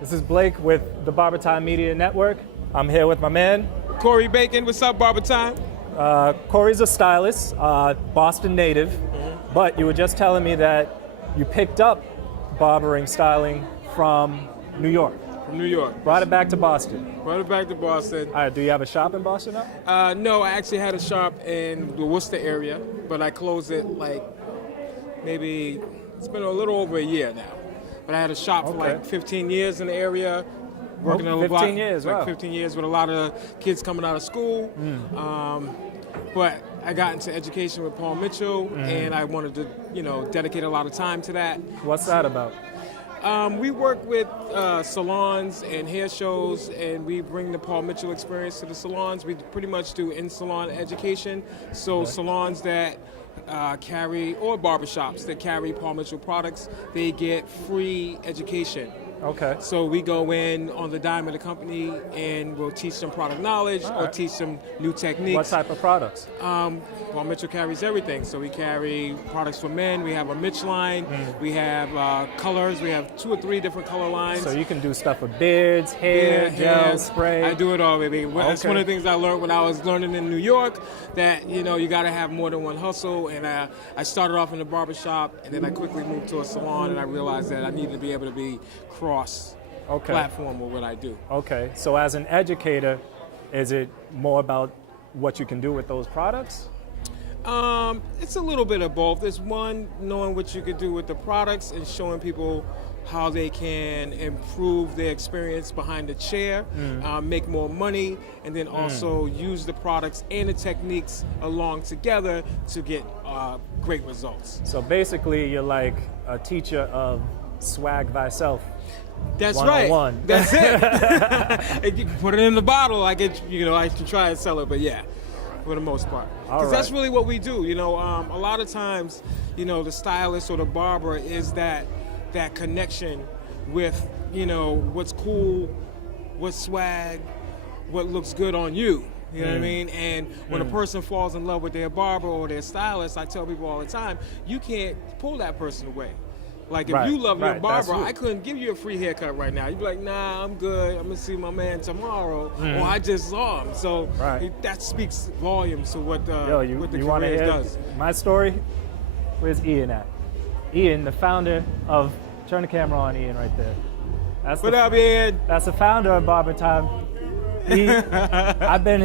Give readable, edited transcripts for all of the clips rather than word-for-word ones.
This is Blake with the BarberTime Media Network. I'm here with my man. Corey Baken. What's up, BarberTime? Corey's a stylist, Boston native, but you were just telling me that you picked up barbering, styling from New York. From New York. Brought it back to Boston. Brought it back to Boston. All right, do you have a shop in Boston now? No, I actually had a shop in the Worcester area, but I closed it maybe, it's been a little over a year now. But I had a shop for like 15 years in the area. Working in a 15 years, like wow. 15 years with a lot of kids coming out of school. But I got into education with Paul Mitchell, and I wanted to, dedicate a lot of time to that. What's that about? We work with salons and hair shows, and we bring the Paul Mitchell experience to the salons. We pretty much do in-salon education. So salons that carry, or barbershops that carry Paul Mitchell products, they get free education. Okay. So we go in on the dime of the company and we'll teach them product knowledge or teach them new techniques. What type of products? Paul Mitchell carries everything. So we carry products for men. We have a Mitch line. We have colors. We have 2 or 3 different color lines. So you can do stuff with beards, hair, gel, spray. I do it all, baby. That's one of the things I learned when I was learning in New York, that, you got to have more than one hustle. And I started off in the barbershop, and then I quickly moved to a salon, and I realized that I needed to be able to be cross-platform with what I do. Okay, so as an educator, is it more about what you can do with those products? It's a little bit of both. There's one, knowing what you could do with the products and showing people how they can improve their experience behind the chair, make more money, and then also use the products and the techniques along together to get great results. So basically, you're like a teacher of swag thyself. That's One-on-one. right. That's it. And you can put it in the bottle. I can try and sell it, but yeah, for the most part. Because that's really what we do. A lot of times, the stylist or the barber is that connection with, what's cool, what's swag, what looks good on you. You know what I mean? And when a person falls in love with their barber or their stylist, I tell people all the time, you can't pull that person away. Like, if you love your barber, I couldn't give you a free haircut right now. You'd be like, nah, I'm good. I'm going to see my man tomorrow. Or I just saw him. So that speaks volumes to what the career does. My story? Where's Ian at? Ian, the founder of, turn the camera on, Ian, right there. What up, Ian? That's the founder of BarberTime.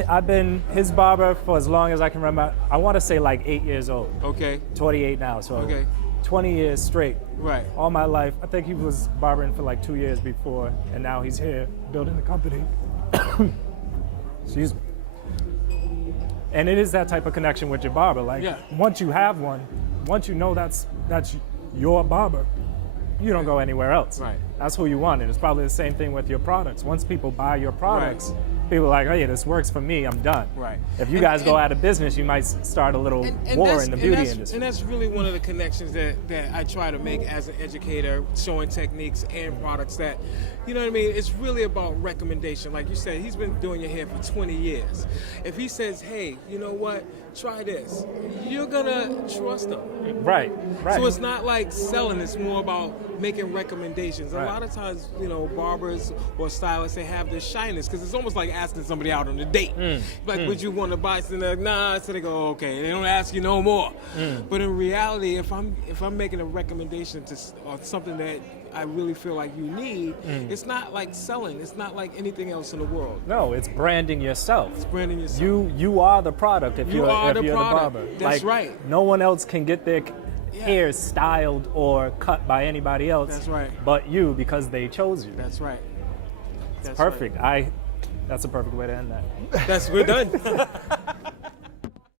I've been his barber for as long as I can remember. I want to say like 8 years old. Okay. 28 now, so 20 years straight. Right. All my life. I think he was barbering for like 2 years before, and now he's here building the company. Excuse me. And it is that type of connection with your barber. Like, once you have one, once you know that's your barber, you don't go anywhere else. Right. That's who you want. And it's probably the same thing with your products. Once people buy your products, people are like, hey, this works for me, I'm done. Right. If you guys go out of business, you might start a little war in the beauty industry. And that's really one of the connections that I try to make as an educator, showing techniques and products that, you know what I mean? It's really about recommendation. Like you said, he's been doing your hair for 20 years. If he says, hey, you know what? Try this. You're going to trust him. Right. So it's not like selling. It's more about making recommendations. A lot of times, barbers or stylists, they have this shyness because it's almost like asking somebody out on a date. Would you want to buy something? Nah. So they go, okay. They don't ask you no more. But in reality, if I'm making a recommendation or something that I really feel like you need, it's not like selling. It's not like anything else in the world. No, it's branding yourself. It's branding yourself. You are the product if you're the barber. That's right. No one else can get their hair styled or cut by anybody else. That's right. But you, because they chose you. That's right. It's perfect. That's a perfect way to end that. We're done.